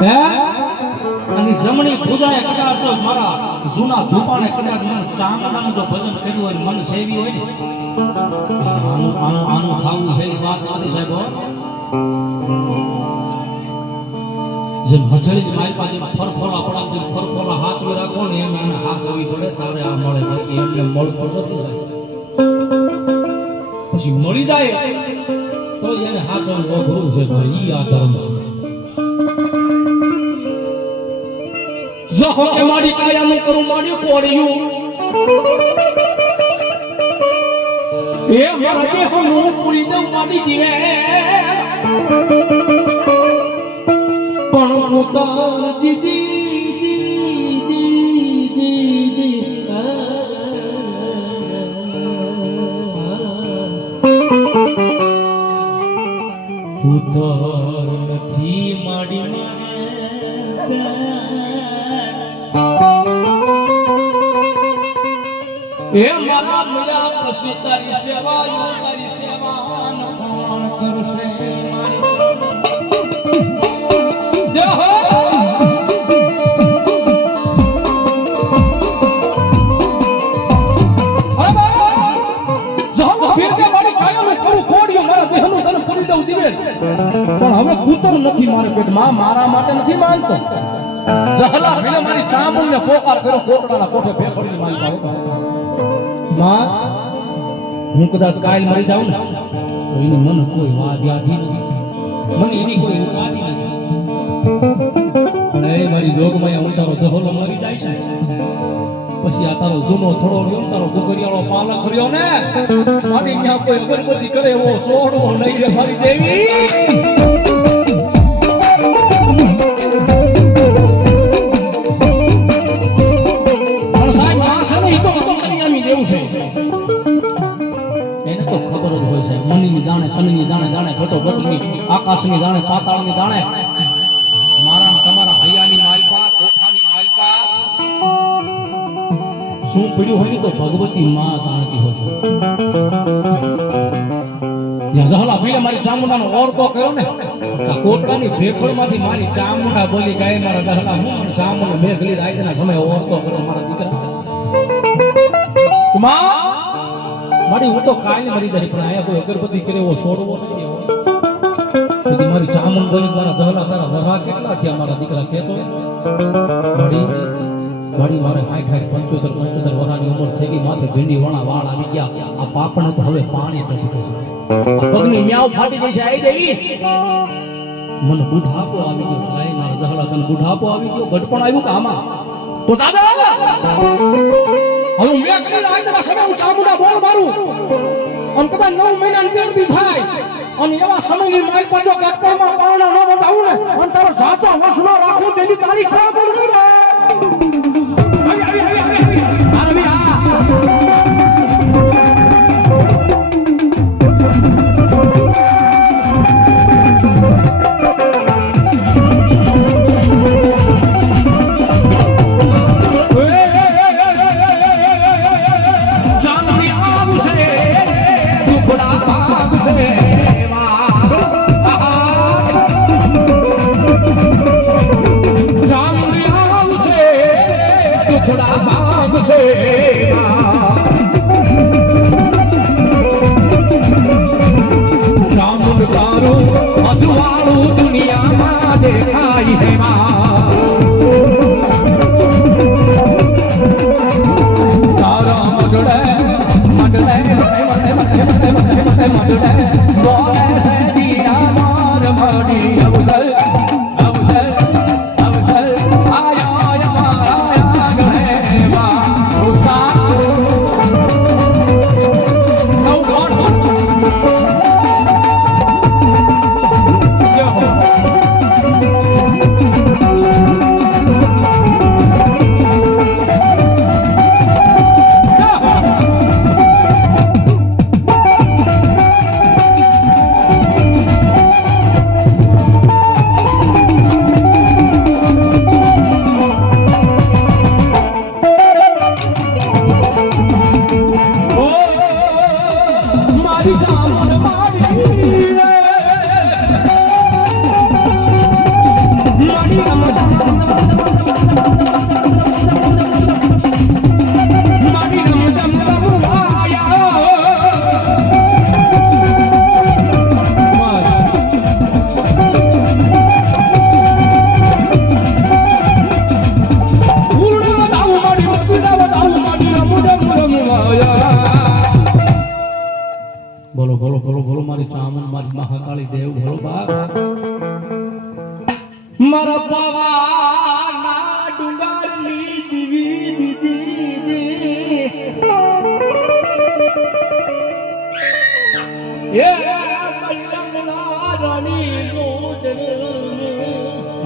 હે? અને જમણી પૂજાએ કદાચ જો મારા જૂના ધૂપાને કદાચ મને ચાંદડાનું જો ભજન કર્યું હોય મન સેવી હોય ને. આનું આનું આનું થાવું હેલી વાત નથી સાહેબ જેમ હજળી મારી પાસે ફરફોલા પડાવ જેમ ફરફોલા હાચવી રાખો ને એમ એને હાચવી પડે, તારે આ મળે. બાકી એમને મળતું નથી પછી મળી જાય તો એને હાથ અઘરું છે ભાઈ આ ધર્મ છે. જહો કે મારી કાયાનું કરું મારી પોળ્યું એ મારા દેહનું પૂરી દઉં મારી દીવે. પણ પોતાન જીજી નથી મારે માટે નથી માંગતો જહલા ભીલે મારી ચામુંડને પોકાર કર્યો, કોટડાના કોઠે ભેખડીને મારી માં, હું કદાચ કાલ મરી જાઉં ને, તો એની મને કોઈ વાદ યાદી નથી. મને એની કોઈ ઉપાધિ નથી. પણ મારી જોગમાં હું જહોલો મરી જાય છે. પછી આ તારો જૂનો થોડો રહ્યો તારો કુકરિયાળો પાલક રહ્યો ને અને ત્યાં કોઈ અગરબત્તી કરે એવો સોડવો નહીં રે મારી દેવી. આકાશની જાણે પાતાળની જાણે મારા તમારા હૈયાની માલપા કોઠાની માલપા. શું પડ્યું હોય ને તો ભગવતી માં જાણતી હોય. જહલા, ભાઈ મારી ચામુંડાનો કર્યો ને. આ કોટડાની ભેખડમાંથી મારી ચામુંડા બોલી ગાય મારા દહલા હું અને ચામુંડ મેઘલી રાયતના સમય ઓરતો કર્યો મારા દીકરા. માં મારી હું તો કાલે મરી જાય પણ આયા કોઈ અગરબત્તી કરે એવો છોડવો નથી તેથી મારી ચામુંડ બોલી મારા દહલા તારા વરા કેટલા છે અમારા દીકરા કેતો મારી મારી મારે હાઈ હાઈ પંચોતેર પંચોતેર વરાની ઉંમર થઈ ગઈ, માથે ભીંડી વાળા વાળ આવી ગયા. આ પાપણ તો હવે પાણી ટપકે છે. પગની મ્યાવ ફાટી ગઈ આઈ દેવી. મને બુઢાપો આવી ગયો, સાહેબ, મારા જહલા તને બુઢાપો આવી ગયો, ગઢપણ આવ્યું કે આમાં? તો દાદા, હવે મેં કરી તેના સમય હું ચામુંડા બોલ મારું. અને કદાચ નવ મહિના બી થાય. અને એવા સમયની માઈ પાછો ગઢપણમાં પારણા ન બતાવું ને, અને તારો સાચો વસનો રાખું દુનિયામાં દેખાય છે માં. বাড়ি যা মন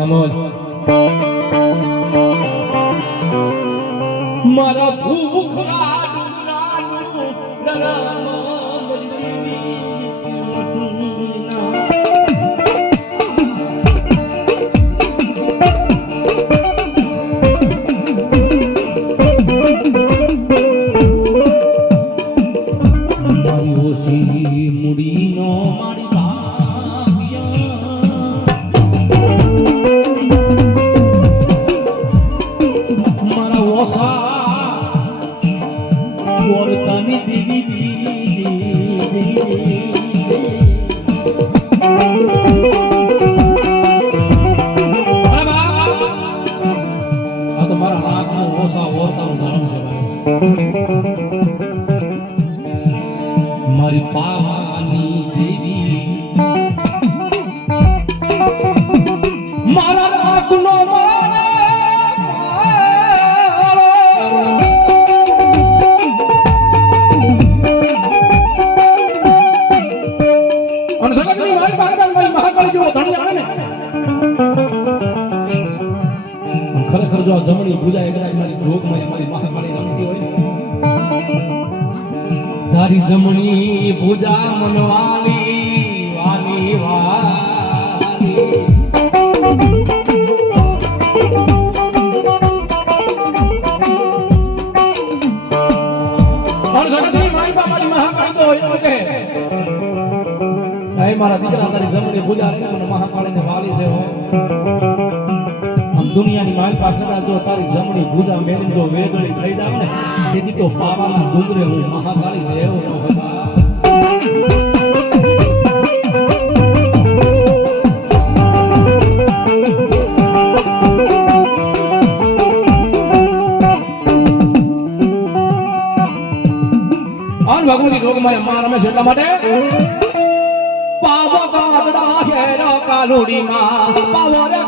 અમોલ. મારા ભૂખરા ડુંગરાનું ડરામાં મારી પાવાની દેવી. મારા મારી મહાકાળી જેવો ધણી આણે ને. પણ જો જમણી ભૂજાએ કદાચ મારી ભોગમાં મારી મહાકાળી રમતી હોય. તારી જમણી ભૂજા મનવાલી, વાલી મારી મહાકાળી દીકરા તારી જમણી ભૂજા કરે મને મહાકાળીને વાલી છે દુનિયાની મારી પાસે જો તારી જમણી ગુદા મેરી જો વેગળી થઈ જાવ ને, તેથી તો પાવાના ડુંગરે હું મહાકાળી દેવ ભગવતી જોગમાં માં એટલા માટે? પાવો ગાગડા હેર કાલુડી માં પાવો રે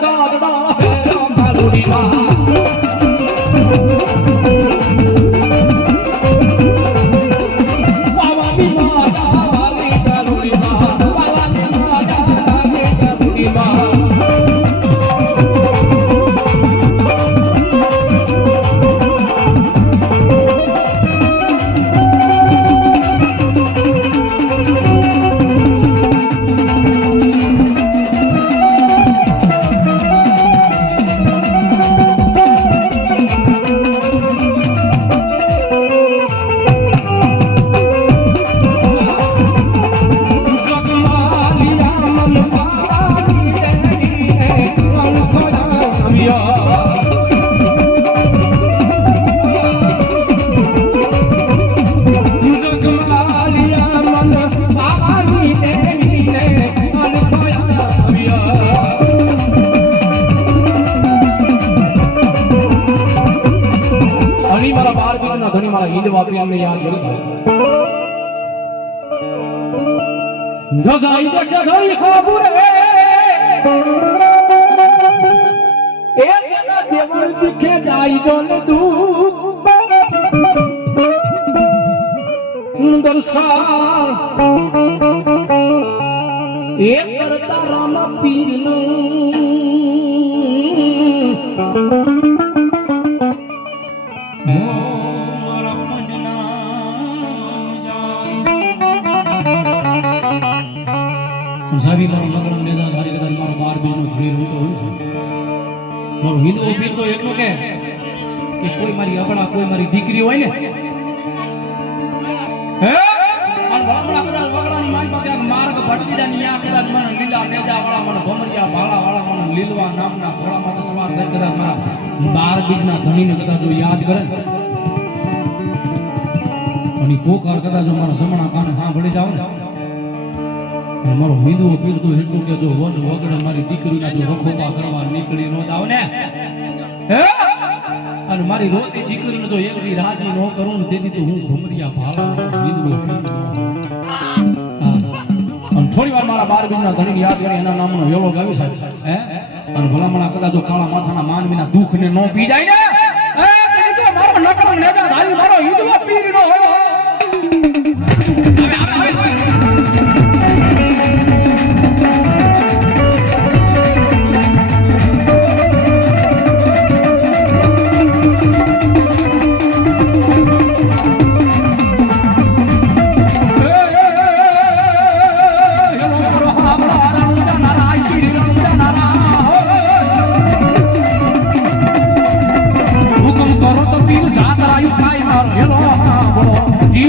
કાલુડી બીજના ધણી મારા હિંદ વાપરી અમને યાદ કરી જસાઈ દેખે ધણી હે એ જના દેવળ દીખે જાય દોન દુખ. દર્શાર એ કરતા રામ પીરનું. મારો ઊભી તો એટલું કે કે કોઈ મારી અબળા, કોઈ મારી દીકરી હોય ને. હે? અને વામણા કદાચ વગડાની માન પાસે માર્ગ ભટકી જાય ને યા કદાચ મને લીલા નેજા વાળા, મને ભમરિયા ભાળા વાળા, મને લીલવા નામના ભોળા માતા સવાર કરી કદાચ મારા બાર બીજના ધણીને કદાચ જો યાદ કરે. અને પોકાર કદાચ જો મારા સમણા કાને ભળી જાવ ને. મારો હિન્દુ પીરતો એટલું કે જો વન વગડ મારી દીકરીના જો રખોપા કરવા નીકળી નો જાવ ને. અને મારી રોતી દીકરીને જો એકલી રાજી ન કરું ને તેથી તો હું ઘુમરિયા ભાવ હિન્દુ. અને થોડી વાર મારા બાર બીજના ધણીને યાદ કરી એના નામનો વેળો ગાવી સાહેબ. હે? અને ભલામણા કદાચ જો કાળા માથાના માનવીના દુઃખને ન પી જાય ને મારો નકરો નેજા ધારી મારો હિન્દુ પીર નો હોય.